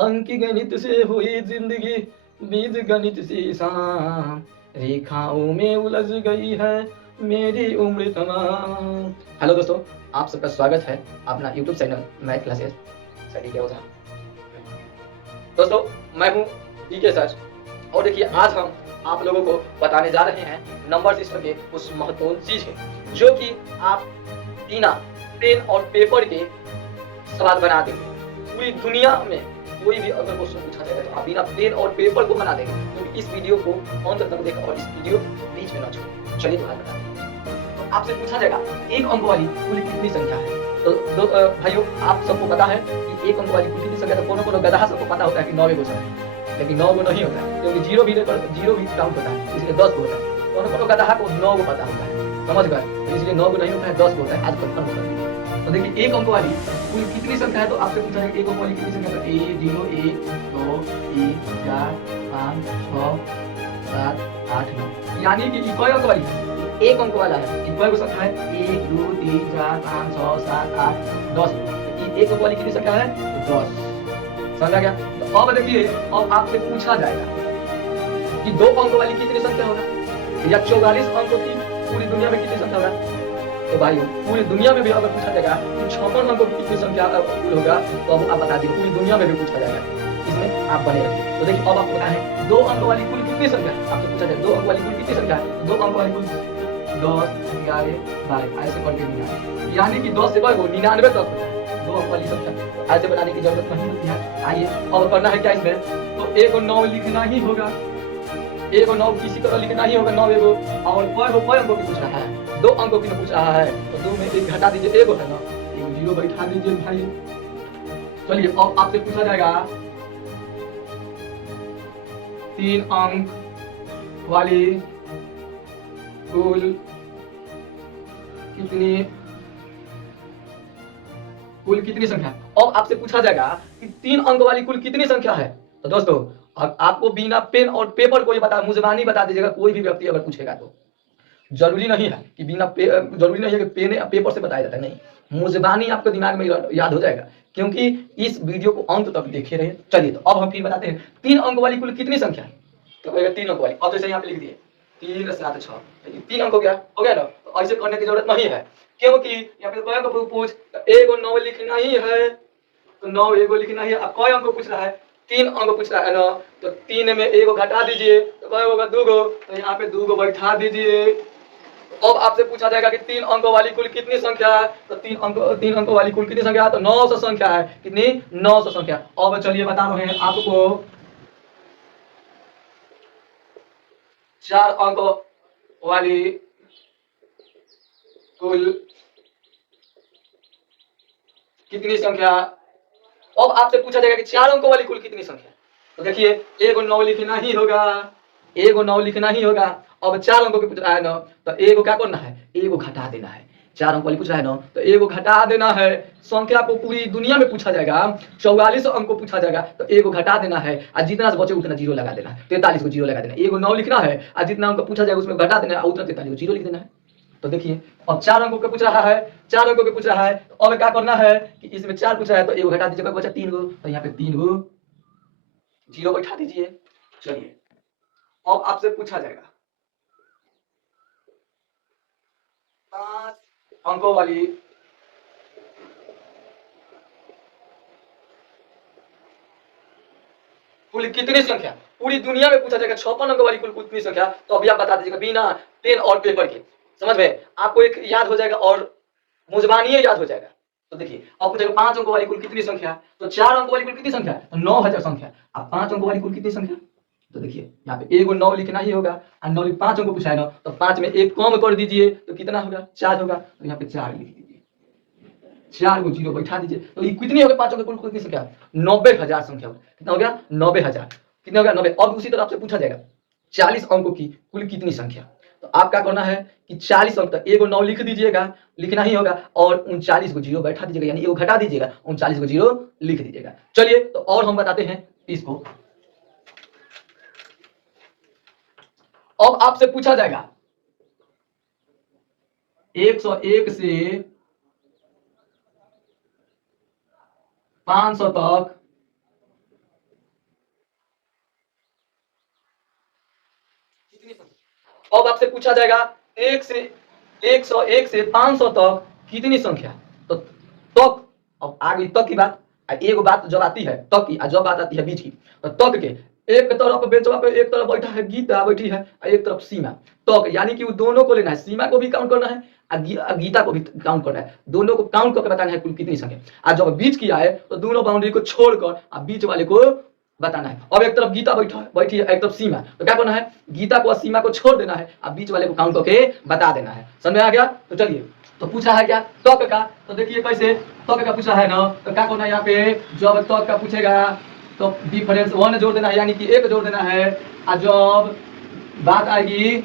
अंक गणित से हुई जिंदगी, बीज गणित से शाम, रेखाओं में उलझ गई है मेरी उम्र तमाम। हेलो दोस्तों, आप सबका स्वागत है अपना YouTube channel math classes study के उधर। दोस्तों, मैं हूं DK सर, और देखिए आज हम आप लोगों को बताने जा रहे हैं नंबर सिस्टम के कुछ महत्वपूर्ण चीजें जो कि आप बिना पेन और पेपर के सवाल बना देंगे। पूरी दुनिया में कोई भी अगर क्वेश्चन पूछा जाएगा तो आप बिना पेन और पेपर को बना देंगे। तो इस वीडियो को अंत तक देखा और इस वीडियो बीच में न छोड़ें। चलिए तो बता दें। तो आपसे पूछा जाएगा एक अंक वाली कुल कितनी संख्या है। तो भाइयों, आप सबको पता है कि एक अंक वाली कुल कितनी संख्या, तो कोनो गधा सबको पता होता है कि 9 गो संख्या, लेकिन 9 गो नहीं होता है क्योंकि जीरो भी काउंट होता है, इसलिए 10 गो होता है। कोनो गधा को 9 गो पता होता है, समझ गए, तो इसलिए 9 गो नहीं होता है, 10 गो होता है। आज कंफर्म होता है। तो देखिए एक अंक वाली कुल कितनी संख्या है, तो आपसे पूछा है एक अंक वाली कितनी संख्या है। 1 0 1 2 3 4 5 6 7 8 9, यानी कि इक्वल अंक वाली एक अंक वाला है। इक्वल संख्या है 1 2 3 4 5 6 7 8 10। एक अंक वाली कितनी संख्या है, 10। समझा गया। तो अब देखिए, अब आपसे पूछा जाएगा कि 2 अंक वाली कितनी संख्या होगा, या 44 अंकों की पूरी दुनिया में कितनी संख्या होगा। तो भाइयों, पूरी दुनिया में भी अगर पूछा जाएगा कि 56 अंकों की कितनी संख्या कुल होगा, तो अब आप बता दीजिए। पूरी दुनिया में भी पूछा जाएगा, इसमें आप बने रहिए। तो देखिए अब आपको पता है 2 अंक वाली कुल कितनी संख्या है। आपसे पूछा जाएगा 2 अंक वाली कुल कितनी संख्या है। 2 अंक वाली कुल 10 11 12 ऐसे करके 99, यानी कि 10 से बढ़ 99 तक होता है 2 अंक वाली संख्या। ऐसे बनाने की जरूरत नहीं होती है। आइए अब करना है क्या इसमें, तो 1 और 9 लिखना ही होगा। 1 और 9 किसी तरह लिखना ही होगा। 9 एगो और पर अंकों की पूछ रहा है, 2 अंकों की पूछ रहा है, तो 2 में 1 घटा दीजिए, 1 है ना, 1 0 बैठा दीजिए भाई। चलिए अब आपसे पूछा जाएगा 3 अंक वाली कुल कितनी संख्या। अब आपसे पूछा जाएगा कि 3 अंक वाली कुल कितनी संख्या है। तो दोस्तों, अब आपको बिना पेन और पेपर को ये बता, मुजबानी बता दीजिएगा। कोई भी व्यक्ति अगर पूछेगा तो जरूरी नहीं है कि जरूरी नहीं है कि पेन या पेपर से बताया जाता है, नहीं, मुजबानी आपको दिमाग में याद हो जाएगा, क्योंकि इस वीडियो को अंत तक देखे रहे। चलिए तो अब हम फिर बताते हैं 3 अंक वाली कुल कितनी संख्या है। तो कहेगा 3 अंक वाली। अब जैसे यहाँ पे लिख दिए 3 7 6, 3 अंक हो गया ना। तो ऐसे करने की जरूरत नहीं है, क्योंकि यहाँ पे कई अंक पूछ, 1 और 9 लिखना ही है, तो 9 एगो लिखना ही है। अब कई अंक पूछ रहा है, 3 अंक पूछ रहा है ना, तो 3 में 1 घटा दीजिए, तो कई होगा 2 गो, तो यहाँ पे 2 बैठा दीजिए। अब आपसे पूछा जाएगा कि 3 अंकों वाली कुल कितनी संख्या है। तो 3 अंकों वाली कुल कितनी संख्या है, तो 900 संख्या है। कितनी, 900 संख्या। अब चलिए बता रहे हैं आपको 4 अंकों वाली कुल कितनी संख्या। अब आपसे पूछा जाएगा कि 4 अंकों वाली कुल कितनी संख्या। तो देखिए 1 और 9 लिखना ही होगा, 1 और 9 लिखना ही होगा। अब 4 अंकों की पूछ रहा है ना, तो 1 क्या करना है, 1 घटा देना है। 4 अंक वाली पूछ रहा है ना, तो 1 घटा देना है। संख्या को पूरी दुनिया में पूछा जाएगा, 44 अंक को पूछा जाएगा, तो 1 घटा देना है, और जितना से बचे उतना जीरो लगा देना है। 43 को जीरो लगा देना है। 1 और 9 लिखना है, और जितना अंक पूछा जाएगा उसमें घटा देना है, उतना 43 को जीरो लिख देना है। तो देखिए अब 4 अंकों के पूछ रहा है, 4 अंकों के पूछ रहा है, तो अब क्या करना है कि इसमें 4 पूछ रहा है, तो 1 घटा दीजिएगा, बचा 3 गो, तो यहाँ पे 3 गो जीरो बैठा दीजिए। चलिए अब आपसे पूछा जाएगा 5 अंकों वाली कुल कितनी संख्या। पूरी दुनिया में पूछा जाएगा 56 अंकों वाली कुल कितनी संख्या। तो अभी आप बता दीजिएगा बिना पेन और पेपर के। समझ में आपको एक याद हो जाएगा और मुजबानी याद हो जाएगा। तो देखिए अब पूछेगा 5 अंकों वाली कुल कितनी संख्या। तो 4 अंकों वाली कुल कितनी संख्या, तो 9000 संख्या। अब 5 अंकों वाली कुल कितनी संख्या, तो देखिए यहाँ पे 1 और 9 लिखना ही होगा, और 9 5 अंकों पूछा है ना, तो 5 में 1 कम कर दीजिए, तो कितना होगा, 4 होगा, तो यहाँ पे 4 लिख दीजिए, 4 को जीरो बैठा दीजिए। तो ये कितनी हो गई 5 अंकों कुल कितनी संख्या, 90000 संख्या। कितना हो गया, 90000। कितना हो गया, 90। अब उसी तरह आपसे पूछा जाएगा 40 अंकों की कुल कितनी संख्या। तो आप क्या करना है कि 40 अंक तक 1 और 9 लिख दीजिएगा, लिखना ही होगा, और 39 को जीरो बैठा दीजिएगा, यानी 1 घटा दीजिएगा, 39 को जीरो लिख दीजिएगा। चलिए तो और हम बताते हैं इसको। अब आपसे पूछा जाएगा 101 से 500 तक अब आपसे पूछा जाएगा 101 से 500 तक कितनी संख्या। तो तक, अब आ गई तक की बात। एगो बात जब आती है तक की, जब बात आती है बीच की, तो तक के एक तरफ बेंचवा पे एक तरफ बैठा है गीता बैठी है, एक तरफ सीमा। तक यानी कि वो दोनों को लेना है, सीमा को भी काउंट करना है गीता को भी काउंट करना है, दोनों को काउंट करके बताना है कुल कितनी संख्या। जब बीच की आए तो दोनों बाउंड्री को छोड़कर बीच वाले को बताना है। अब एक तरफ गीता बैठी है, एक तरफ सीमा, तो क्या करना है, गीता को और सीमा को छोड़ देना है, अब बीच वाले को काउंट करके बता देना है। समझ में आ गया? तो चलिए, तो पूछा है क्या तक का, तो देखिए कैसे तक का पूछा है ना, तो क्या करना है यहाँ पे, जब तक का पूछेगा तो डिफरेंस 1 जोड़ देना है, यानी कि 1 जोड़ देना है। और जब बात आएगी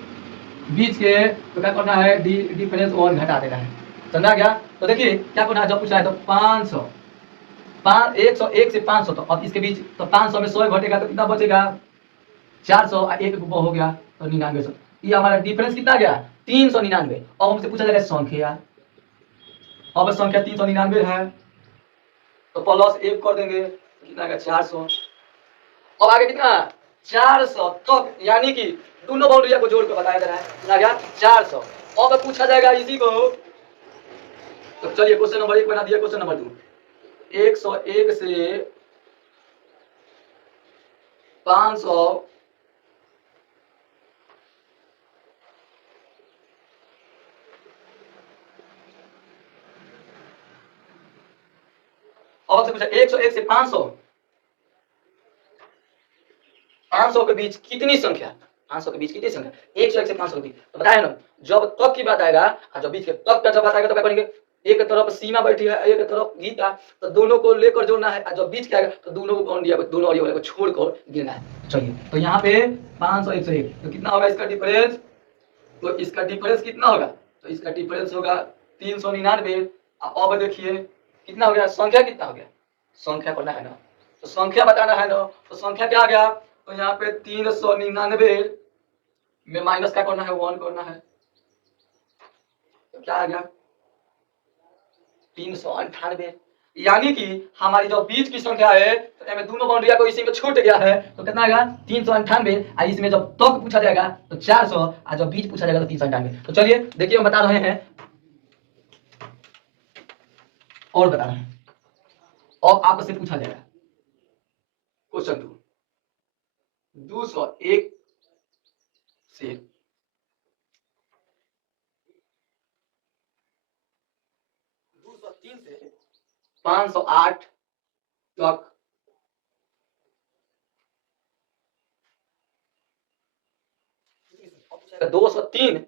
बीच के तो क्या करना है, डिफरेंस 1 घटा देना है। समझा गया? तो देखिए क्या करना है, जब पूछा है तो 500 101 से 500, तो अब इसके बीच तो 500 में 100 घटेगा तो कितना बचेगा, 400, और एक हो गया तो 99। ये हमारा डिफरेंस कितना गया, 399। अब हमसे पूछा जाएगा संख्या, अब संख्या 399 है, तो प्लस 1 कर देंगे, कितना आएगा 400। अब आगे कितना 400 तक, यानी कि दोनों बाउंड्रिया को जोड़ कर बताया जा रहा है, कितना गया 400। अब पूछा जाएगा इसी को, तो चलिए क्वेश्चन नंबर 1 बना दिया, क्वेश्चन नंबर 2 101 से 500 अब से पूछा 101 से 500 के बीच कितनी संख्या, 500 के बीच कितनी संख्या, 101 से 500 के बीच। तो बताया ना, जब तक की बात आएगा और जब बीच के तक का जब बात आएगा तो क्या करेंगे, एक तरफ सीमा बैठी है, एक तरफ गीता, तो दोनों को लेकर जोड़ना है, और जब बीच के आएगा तो दोनों को बाउंड्री दोनों वाले को छोड़कर गिरना है। चलिए, तो यहाँ पे 500 101, तो कितना होगा इसका डिफरेंस, तो इसका डिफरेंस कितना होगा, तो इसका डिफरेंस होगा 399। अब देखिए कितना हो गया, संख्या कितना हो गया, संख्या करना है ना, तो संख्या बताना है ना, तो संख्या क्या आ गया, तो यहाँ पे 399 में माइनस क्या करना है, 1 करना है, तो क्या आ गया 398। यानी कि हमारी जो बीच की संख्या है, तो दोनों बाउंड्रिया को इसी में छूट गया है, तो कितना आएगा 398। इसमें जब तक पूछा जाएगा तो 400, और जब बीच पूछा जाएगा तो 398। तो चलिए देखिए हम बता रहे हैं और बता रहे हैं। अब आपसे पूछा जाएगा क्वेश्चन 201 से 203 से 508 तक 203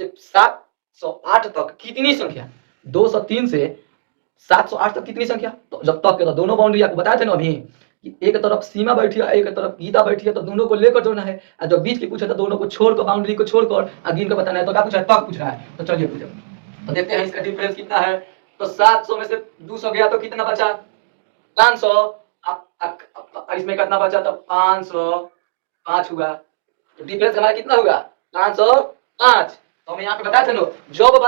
से 708 तक कितनी संख्या, 203 से 708 तक कितनी संख्या। तो जब तक के तो दोनों बाउंड्री आपको बताए थे ना अभी, कि एक तरफ सीमा बैठी है, एक तरफ गीता बैठी है, तो दोनों को लेकर जोड़ना है, और जब बीच की पूछा तो दोनों को छोड़कर बाउंड्री को छोड़कर गिन कर बताना है। तो क्या पूछा है, तक पूछ रहा है, तो चलिए पूछो, तो देखते हैं इसका डिफरेंस कितना है। तो 700 में से 200 गया तो कितना बचा 500, इसमें कितना बचा तो 505 हुआ, तो डिफरेंस हमारा कितना होगा 505। तो हम यहाँ पे बताए थे ना, जब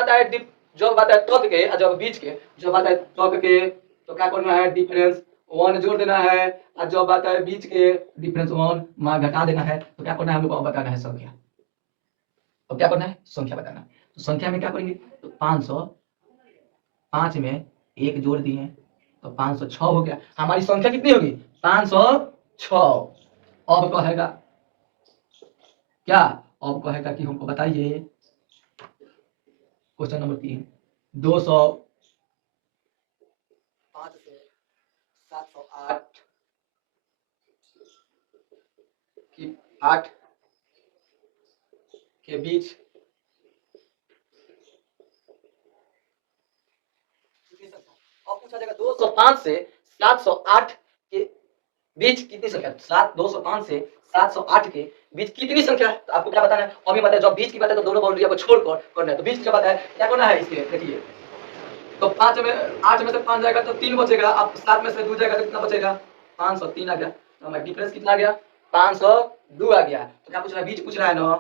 बताए तक के और जब बीच के, जब बताए तक के तो क्या करना है, डिफरेंस 1 जोड़ देना है, और जब बताए बीच के डिफरेंस 1 मान घटा देना है। तो क्या करना है, हम लोग को बताना है संख्या। तो क्या करना है, संख्या बताना है। तो संख्या में क्या करेंगे, तो 505 में 1 जोड़ दिए तो 506 हो गया, हमारी संख्या कितनी होगी 506। अब कहेगा क्या, अब कहेगा कि हमको बताइए क्वेश्चन नंबर 3 205 से 708 की 8 के बीच अब पूछा जाएगा 205 से 708 के बीच कितनी संख्या, 205 से 708 के बीच कितनी संख्या है। तो आपको क्या बताना है, अभी बताया जब बीच की बात है तो दोनों बाउंड्रिया को छोड़कर करना है। तो बीच की बात है क्या करना है, इसके देखिए, तो 8 में से 5 जाएगा तो 3 बचेगा, अब 7 में से 2 जाएगा तो कितना बचेगा 503 आ गया। तो हमारा डिफरेंस कितना आ गया 502 आ गया। तो क्या पूछ रहा है, बीच पूछ रहा है ना,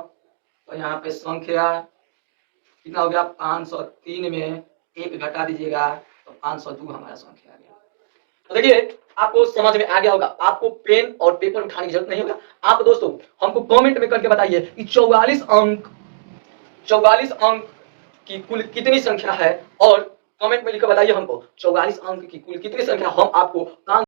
तो यहाँ पे संख्या कितना हो गया 503 में 1 घटा दीजिएगा तो 502 हमारा संख्या आ गया। तो देखिए आपको समझ में आ गया होगा, आपको पेन और पेपर उठाने की जरूरत नहीं होगा। आप दोस्तों हमको कमेंट में करके बताइए कि 44 अंक 44 अंक की कुल कितनी संख्या है, और कमेंट में लिखकर बताइए हमको 44 अंक की कुल कितनी संख्या हम आपको